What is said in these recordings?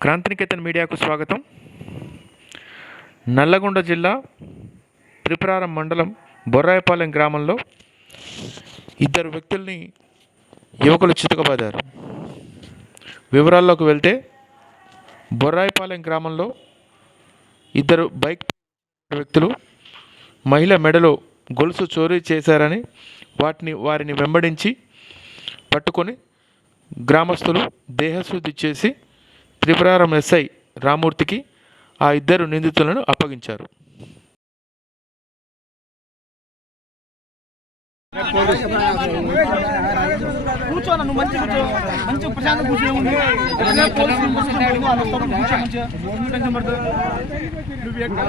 క్రాంతినికేతన్ మీడియాకు స్వాగతం. నల్లగొండ జిల్లా త్రిపురారం మండలం బొర్రాయపాలెం గ్రామంలో ఇద్దరు వ్యక్తుల్ని యువకులు చితకబాదారు. వివరాల్లోకి వెళ్తే బొర్రాయపాలెం గ్రామంలో ఇద్దరు బైక్ వ్యక్తులు మహిళ మెడలో గొలుసు చోరీ చేశారని వాటిని వారిని వెంబడించి పట్టుకొని గ్రామస్తులు దేహశుద్ధి చేసి త్రిపురారం ఎస్ఐ రామూర్తికి ఆ ఇద్దరు నిందితులను అప్పగించారు. కూర్చోనా నువ్వు మంచి కూర్చో. మంచి ప్రశాంతం పోలీసులు టెన్షన్ నువ్వు ఎక్కడ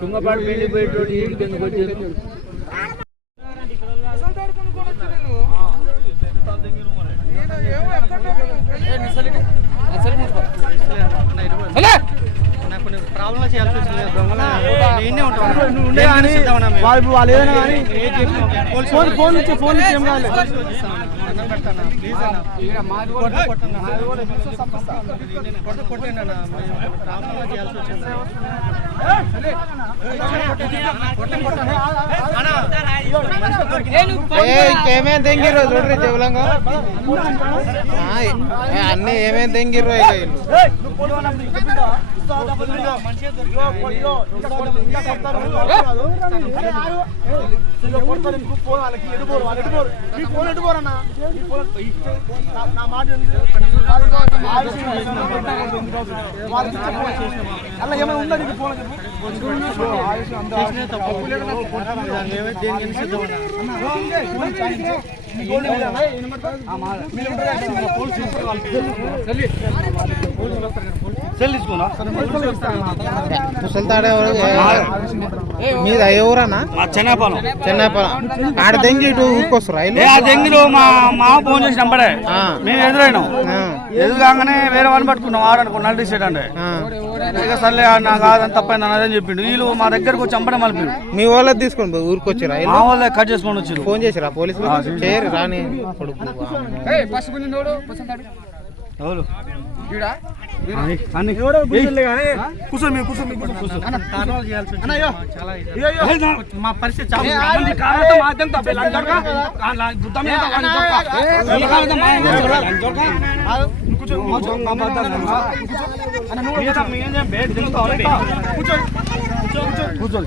తుంగపాడు వెళ్ళిపోయేటోడు పోయేటోడు ఈడికి ఎందుకు వచ్చేది? ప్రాబ్లం చేయాల్సి వచ్చింది నేనే ఉంటాను వాళ్ళు వాళ్ళు ఏదైనా కానీ ఫోన్ ఫోన్ నుంచి ఫోన్ నుంచి ఏం కావాలి ఏ ఇంకేమేం తెంగిర్రు చూడ్రి ఏ, అన్నీ ఏమేం తెంగిర్రు వీళ్ళు. అలా ఏమైనా ఉందా నీకు ఫోన్ చెప్పు సెల్ తీసుకున్నా సెల్ తాడే మీద ఏ ఊరన్నా చెన్నపాలెం. చెన్నైపాలెం. ఆడ తెంగి ఇటు ఊరికొస్తారు? ఆ దెంగిలో మా మా ఫోన్ చేసి నంబడే ఆ. మేము ఎదురైనాం. ఆ, ఎదురు కాగానే వేరే వాళ్ళని పట్టుకున్నాం ఆడనుకో నల్లి సైడ్ అంటే. ఇక సర్లే నాకు కాదని తప్పైంది అన్నదని చెప్పిండు. వీళ్ళు మా దగ్గరకు వచ్చి చంపడం మలిపి మీ వాళ్ళది తీసుకొని పోయి ఊరికొచ్చి రైలు మా వాళ్ళే కట్ చేసుకొని వచ్చారు. ఫోన్ చేసిరా పోలీసులు? చేయరు రాని కొడుకు. కూర్చో కూర్చో కూర్చో మా పరిస్థితి కూర్చో